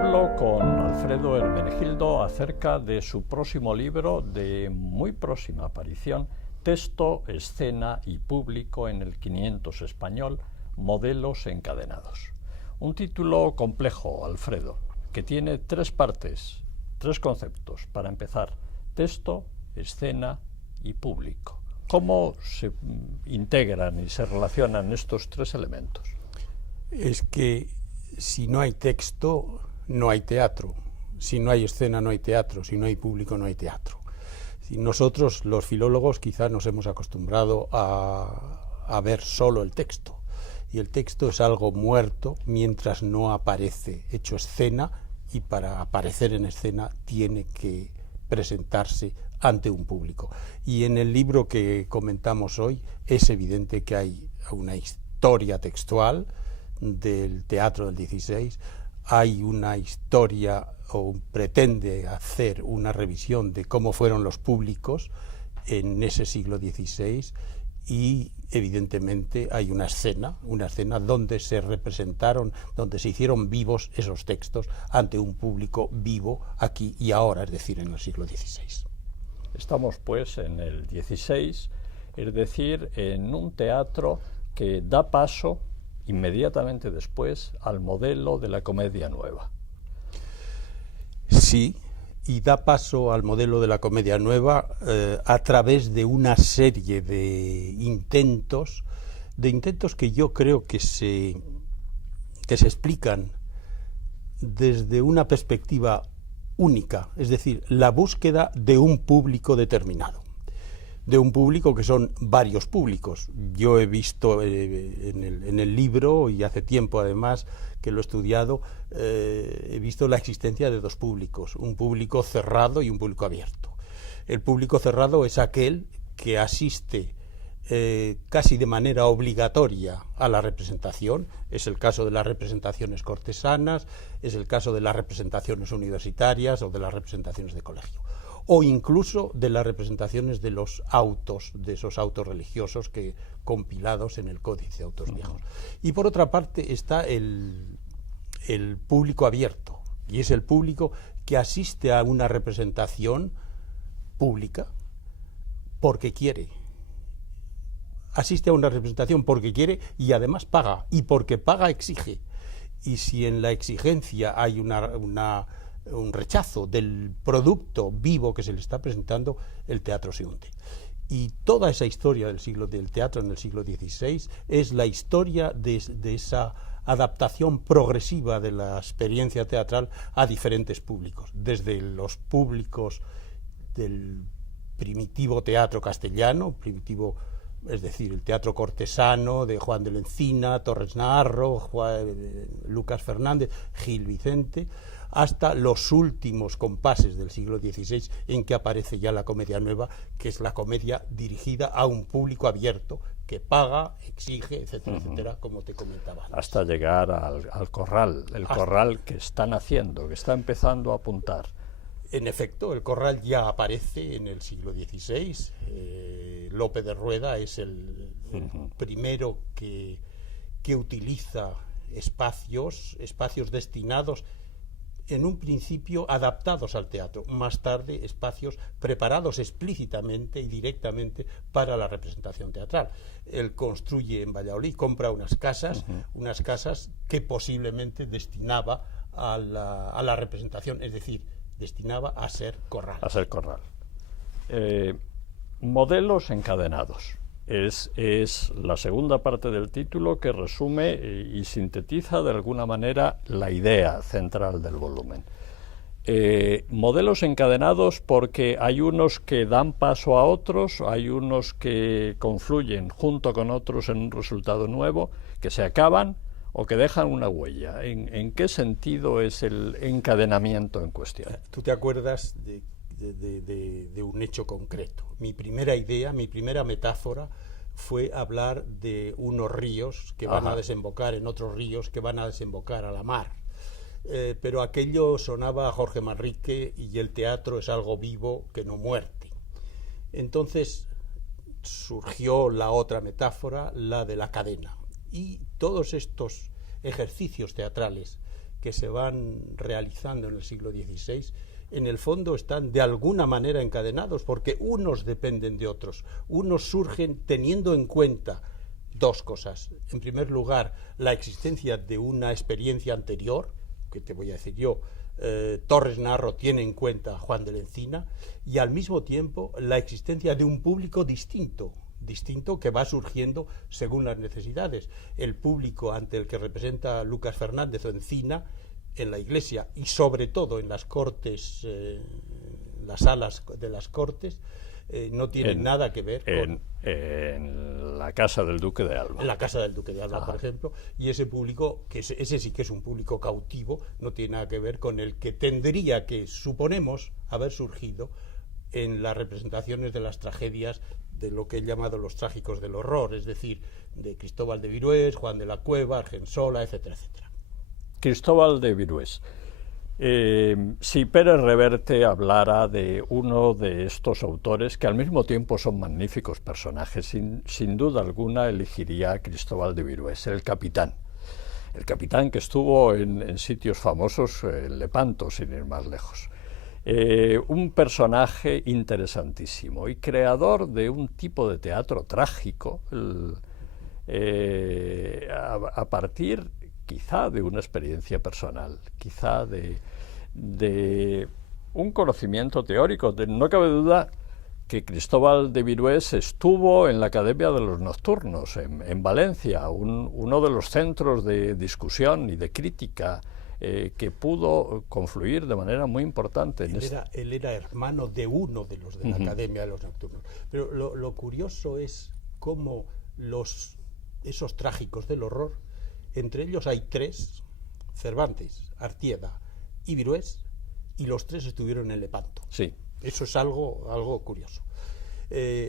Hablo con Alfredo Hermenegildo acerca de su próximo libro de muy próxima aparición, Texto, Escena y Público en el 500 español, Modelos encadenados. Un título complejo, Alfredo, que tiene tres partes, tres conceptos. Para empezar, texto, escena y público. ¿Cómo se integran y se relacionan estos tres elementos? Es que si no hay texto, no hay teatro. Si no hay escena, no hay teatro. Si no hay público, no hay teatro. Nosotros, los filólogos, quizás nos hemos acostumbrado a ver solo el texto. Y el texto es algo muerto mientras no aparece hecho escena, y para aparecer en escena tiene que presentarse ante un público. Y en el libro que comentamos hoy es evidente que hay una historia textual del teatro del XVI, hay una historia, o pretende hacer una revisión de cómo fueron los públicos en ese siglo XVI, y evidentemente hay una escena donde se representaron, donde se hicieron vivos esos textos ante un público vivo aquí y ahora, es decir, en el siglo XVI. Estamos pues en el XVI, es decir, en un teatro que da paso inmediatamente después al modelo de la comedia nueva. Sí, y da paso al modelo de la comedia nueva a través de una serie de intentos que yo creo que se explican desde una perspectiva única, es decir, la búsqueda de un público determinado, de un público que son varios públicos. Yo he visto en el libro, y hace tiempo además que lo he estudiado, he visto la existencia de dos públicos, un público cerrado y un público abierto. El público cerrado es aquel que asiste casi de manera obligatoria a la representación. Es el caso de las representaciones cortesanas, es el caso de las representaciones universitarias o de las representaciones de colegio, o incluso de las representaciones de los autos, de esos autos religiosos compilados en el Códice de Autos Viejos. Y por otra parte está el público abierto, y es el público que asiste a una representación pública porque quiere. Asiste a una representación porque quiere y además paga, y porque paga exige. Y si en la exigencia hay un rechazo del producto vivo que se le está presentando, el teatro se hunde. Y toda esa historia del teatro en el siglo XVI es la historia de esa adaptación progresiva de la experiencia teatral a diferentes públicos, desde los públicos del primitivo teatro castellano, es decir, el teatro cortesano de Juan de la Encina, Torres Naharro, Lucas Fernández, Gil Vicente, hasta los últimos compases del siglo XVI, en que aparece ya la comedia nueva, que es la comedia dirigida a un público abierto, que paga, exige, etcétera, etcétera, como te comentaba antes. Hasta llegar al corral, corral que están haciendo, que está empezando a apuntar. En efecto, el corral ya aparece en el siglo XVI. Lope de Rueda es el primero que utiliza espacios destinados, en un principio adaptados al teatro, más tarde espacios preparados explícitamente y directamente para la representación teatral. Él construye en Valladolid, compra unas casas que posiblemente destinaba a la representación, es decir, destinaba a ser corral. A ser corral. Modelos encadenados. Es la segunda parte del título, que resume y sintetiza de alguna manera la idea central del volumen. Modelos encadenados porque hay unos que dan paso a otros, hay unos que confluyen junto con otros en un resultado nuevo, que se acaban o que dejan una huella. ¿En qué sentido es el encadenamiento en cuestión? ¿Tú te acuerdas de un hecho concreto? Mi primera idea, mi primera metáfora fue hablar de unos ríos que van a desembocar en otros ríos que van a desembocar a la mar. Pero aquello sonaba a Jorge Manrique, y el teatro es algo vivo que no muerte. Entonces surgió la otra metáfora, la de la cadena. Y todos estos ejercicios teatrales que se van realizando en el siglo XVI, en el fondo están de alguna manera encadenados, porque unos dependen de otros, unos surgen teniendo en cuenta dos cosas. En primer lugar, la existencia de una experiencia anterior, que te voy a decir yo, Torres Narro tiene en cuenta a Juan de la Encina, y al mismo tiempo la existencia de un público distinto que va surgiendo según las necesidades. El público ante el que representa Lucas Fernández o Encina en la Iglesia y sobre todo en las cortes, las salas de las cortes, no tiene nada que ver con... En la casa del Duque de Alba. En la casa del Duque de Alba, por ejemplo, y ese público, ese sí que es un público cautivo, no tiene nada que ver con el que tendría que, suponemos, haber surgido en las representaciones de las tragedias de lo que he llamado los trágicos del horror, es decir, de Cristóbal de Virués, Juan de la Cueva, Argensola, etcétera, etcétera. Cristóbal de Virués. Si Pérez Reverte hablara de uno de estos autores, que al mismo tiempo son magníficos personajes, sin duda alguna elegiría a Cristóbal de Virués, el capitán. El capitán que estuvo en sitios famosos, en Lepanto, sin ir más lejos. Un personaje interesantísimo y creador de un tipo de teatro trágico, a partir quizá de una experiencia personal, quizá de un conocimiento teórico. No cabe duda que Cristóbal de Virués estuvo en la Academia de los Nocturnos, en Valencia, uno de los centros de discusión y de crítica que pudo confluir de manera muy importante. Él era hermano de uno de los de la Academia de los Nocturnos. Pero lo curioso es cómo esos trágicos del horror, entre ellos hay tres: Cervantes, Artieda y Virués, y los tres estuvieron en Lepanto. Sí. Eso es algo curioso.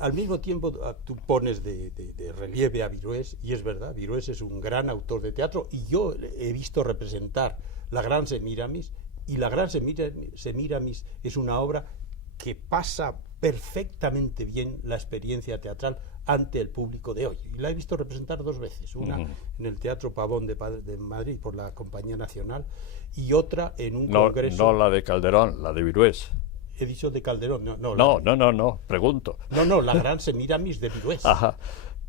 Al mismo tiempo, tú pones de relieve a Virués, y es verdad, Virués es un gran autor de teatro, y yo he visto representar la Gran Semíramis, y la Gran Semíramis es una obra que pasa perfectamente bien la experiencia teatral ante el público de hoy. Y la he visto representar dos veces, una en el Teatro Pavón de Madrid por la Compañía Nacional, y otra en un congreso... No la de Calderón, la de Virués. He dicho de Calderón, No, pregunto. No, la Gran Semíramis de Virués. Ajá.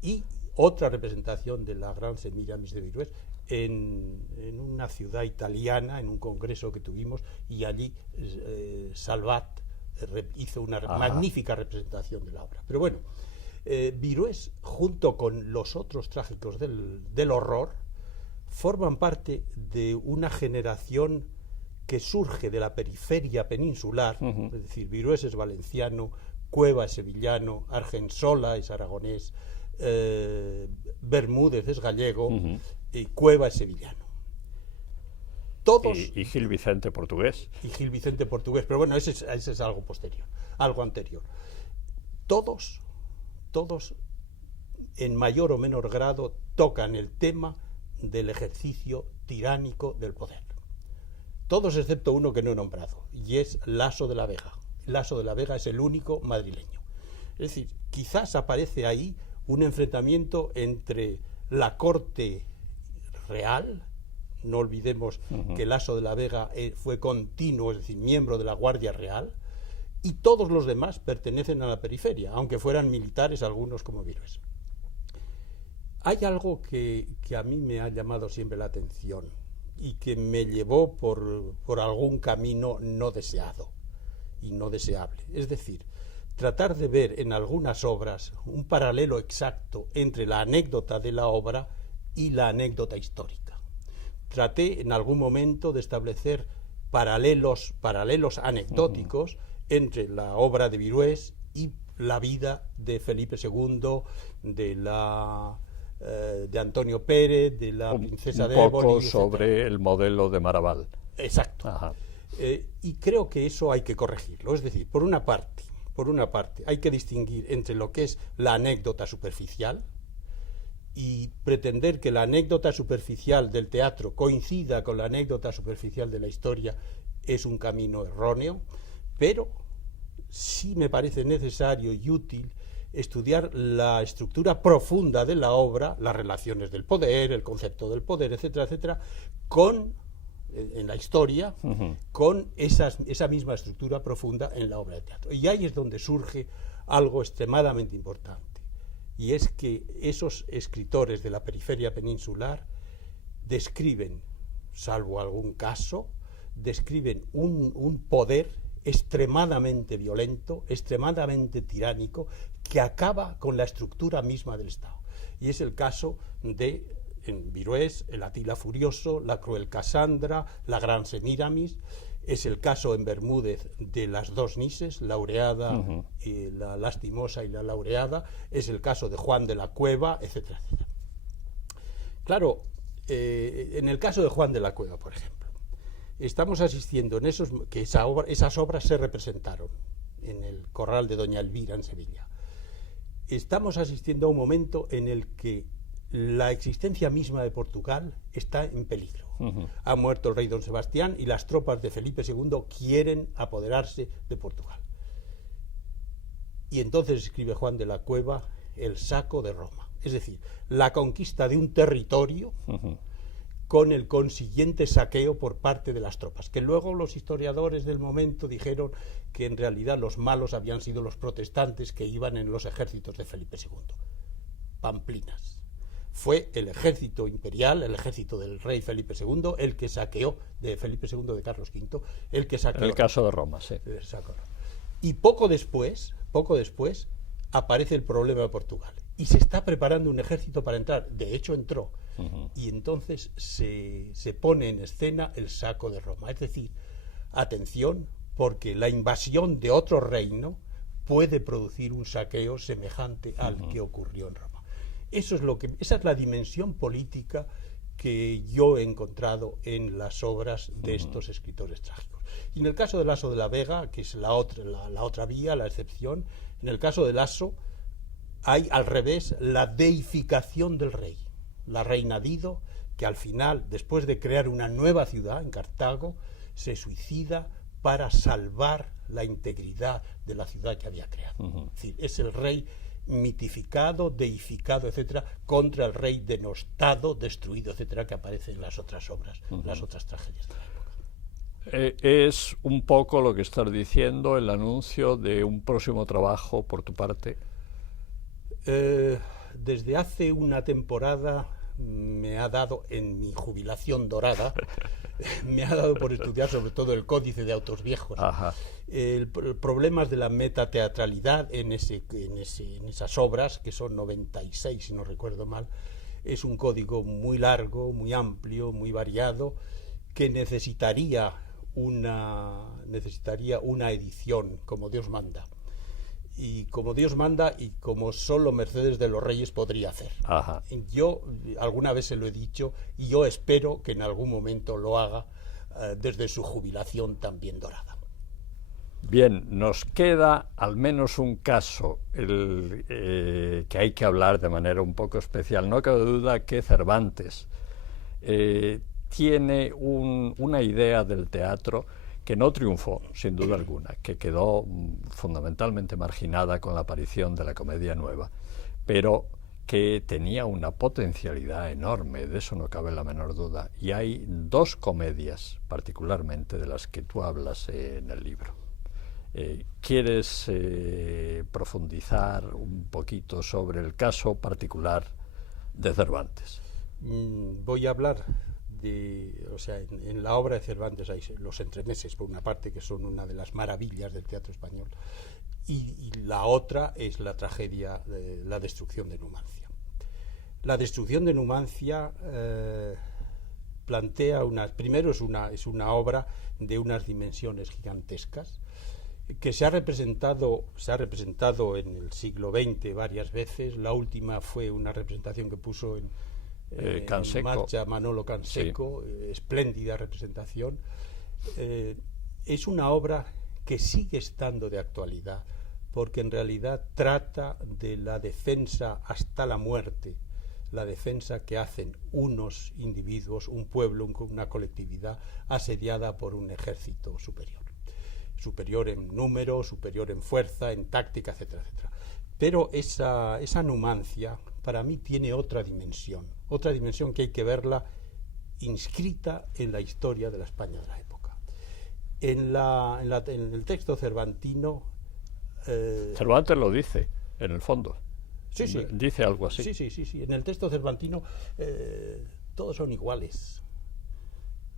Y otra representación de la Gran Semíramis de Virués en una ciudad italiana, en un congreso que tuvimos, y allí Salvat hizo una magnífica representación de la obra. Pero bueno, Virués, junto con los otros trágicos del horror, forman parte de una generación que surge de la periferia peninsular, es decir, Virués es valenciano, Cueva es sevillano, Argensola es aragonés, Bermúdez es gallego, y Cueva es sevillano. Todos, y Gil Vicente portugués. Y Gil Vicente portugués, pero bueno, ese es algo posterior, algo anterior. Todos, en mayor o menor grado, tocan el tema del ejercicio tiránico del poder. Todos excepto uno que no he nombrado, y es Laso de la Vega. Laso de la Vega es el único madrileño. Es decir, quizás aparece ahí un enfrentamiento entre la corte real, no olvidemos que Laso de la Vega fue continuo, es decir, miembro de la Guardia Real, y todos los demás pertenecen a la periferia, aunque fueran militares algunos como Virués. Hay algo que a mí me ha llamado siempre la atención y que me llevó por algún camino no deseado y no deseable. Es decir, tratar de ver en algunas obras un paralelo exacto entre la anécdota de la obra y la anécdota histórica. Traté en algún momento de establecer paralelos anecdóticos entre la obra de Virués y la vida de Felipe II, de Antonio Pérez, de la princesa de Éboli. Un poco sobre el modelo de Maraval. Exacto. Y creo que eso hay que corregirlo. Es decir, por una parte, hay que distinguir entre lo que es la anécdota superficial y pretender que la anécdota superficial del teatro coincida con la anécdota superficial de la historia es un camino erróneo, pero sí me parece necesario y útil estudiar la estructura profunda de la obra, las relaciones del poder, el concepto del poder, etcétera, etcétera, con en la historia, con esa misma estructura profunda en la obra de teatro. Y ahí es donde surge algo extremadamente importante, y es que esos escritores de la periferia peninsular describen, salvo algún caso, describen un poder extremadamente violento, extremadamente tiránico, que acaba con la estructura misma del Estado. Y es el caso de, en Virués, el Atila Furioso, la cruel Casandra, la gran Semíramis. Es el caso en Bermúdez de las dos Nises, Laureada y la Lastimosa y la Laureada. Es el caso de Juan de la Cueva, etcétera, etcétera. Claro, en el caso de Juan de la Cueva, por ejemplo, estamos asistiendo en que esas obras se representaron en el Corral de Doña Elvira en Sevilla. Estamos asistiendo a un momento en el que la existencia misma de Portugal está en peligro. Ha muerto el rey don Sebastián y las tropas de Felipe II quieren apoderarse de Portugal. Y entonces escribe Juan de la Cueva el saco de Roma, es decir, la conquista de un territorio con el consiguiente saqueo por parte de las tropas, que luego los historiadores del momento dijeron que en realidad los malos habían sido los protestantes que iban en los ejércitos de Felipe II. Pamplinas. Fue el ejército imperial, el ejército del rey Felipe II, el que saqueó, de Felipe II de Carlos V, el que saqueó. En el caso de Roma, sí. Y poco después, aparece el problema de Portugal. Y se está preparando un ejército para entrar. De hecho, entró. Y entonces se pone en escena el saco de Roma. Es decir, atención, porque la invasión de otro reino puede producir un saqueo semejante al que ocurrió en Roma. Esa es la dimensión política que yo he encontrado en las obras de estos escritores trágicos. Y en el caso de Laso de la Vega, que es la otra vía, la excepción, en el caso de Laso hay al revés la deificación del rey. La reina Dido, que al final, después de crear una nueva ciudad en Cartago, se suicida para salvar la integridad de la ciudad que había creado. Es decir, es el rey mitificado, deificado, etcétera, contra el rey denostado, destruido, etcétera, que aparece en las otras obras, las otras tragedias de la época. Es un poco lo que estás diciendo, el anuncio de un próximo trabajo por tu parte. Desde hace una temporada me ha dado, en mi jubilación dorada, me ha dado por estudiar sobre todo el Códice de Autos Viejos. Problemas de la metateatralidad en esas obras, que son 96, si no recuerdo mal. Es un código muy largo, muy amplio, muy variado, que necesitaría una edición como Dios manda. Y como Dios manda y como solo Mercedes de los Reyes podría hacer. Yo alguna vez se lo he dicho y yo espero que en algún momento lo haga desde su jubilación también dorada. Bien, nos queda al menos un caso que hay que hablar de manera un poco especial. No cabe duda que Cervantes tiene una idea del teatro que no triunfó, sin duda alguna, que quedó fundamentalmente marginada con la aparición de la Comedia Nueva, pero que tenía una potencialidad enorme, de eso no cabe la menor duda. Y hay dos comedias, particularmente, de las que tú hablas en el libro. ¿Quieres profundizar un poquito sobre el caso particular de Cervantes? Voy a hablar en la obra de Cervantes hay los entremeses, por una parte, que son una de las maravillas del teatro español, y la otra es la tragedia de la destrucción de Numancia. La destrucción de Numancia plantea primero es una obra de unas dimensiones gigantescas, que se ha representado en el siglo XX varias veces. La última fue una representación que puso en marcha Manolo Canseco, sí. Espléndida representación. Es una obra que sigue estando de actualidad, porque en realidad trata de la defensa hasta la muerte, la defensa que hacen unos individuos, un pueblo, una colectividad asediada por un ejército superior en número, superior en fuerza, en táctica, etcétera, etcétera. Pero esa Numancia para mí tiene otra dimensión que hay que verla inscrita en la historia de la España de la época. En el texto cervantino... Cervantes lo dice, en el fondo. Sí, sí. Dice algo así. Sí. En el texto cervantino todos son iguales.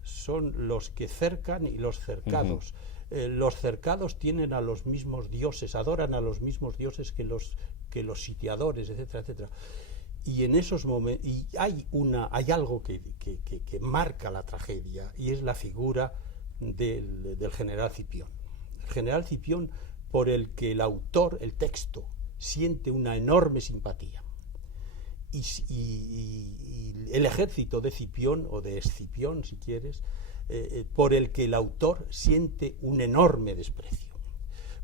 Son los que cercan y los cercados. Los cercados tienen a los mismos dioses, adoran a los mismos dioses que los sitiadores, etcétera, etcétera. Y en esos momentos hay algo que marca la tragedia, y es la figura del general Cipión. El general Cipión, por el que el autor, el texto, siente una enorme simpatía. Y el ejército de Cipión, o de Escipión, si quieres, por el que el autor siente un enorme desprecio.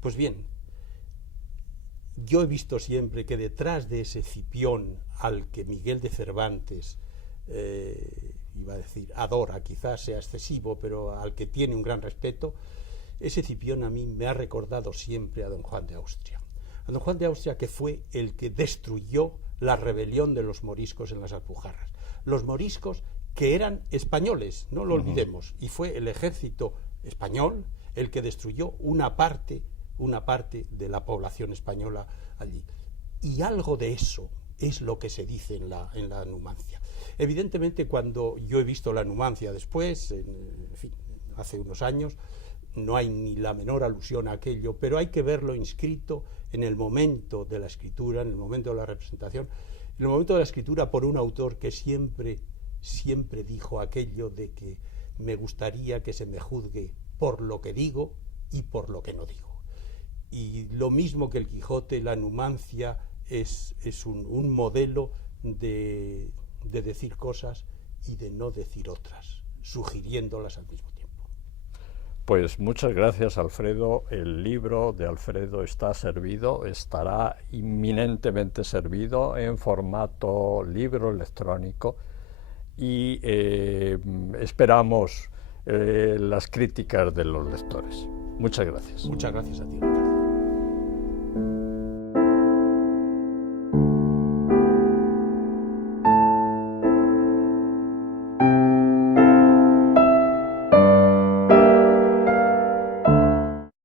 Pues bien, yo he visto siempre que detrás de ese Cipión al que Miguel de Cervantes, iba a decir, adora, quizás sea excesivo, pero al que tiene un gran respeto, ese Cipión a mí me ha recordado siempre a don Juan de Austria. A don Juan de Austria, que fue el que destruyó la rebelión de los moriscos en las Alpujarras. Los moriscos que eran españoles, no lo olvidemos, y fue el ejército español el que destruyó una parte de la población española allí. Y algo de eso es lo que se dice en la Numancia. Evidentemente, cuando yo he visto la Numancia después, en fin, hace unos años, no hay ni la menor alusión a aquello, pero hay que verlo inscrito en el momento de la escritura, en el momento de la representación, en el momento de la escritura por un autor que siempre dijo aquello de que me gustaría que se me juzgue por lo que digo y por lo que no digo. Y lo mismo que el Quijote, la Numancia es un modelo de decir cosas y de no decir otras, sugiriéndolas al mismo tiempo. Pues muchas gracias, Alfredo. El libro de Alfredo está servido, estará inminentemente servido en formato libro electrónico, y esperamos las críticas de los lectores. Muchas gracias. Muchas gracias a ti.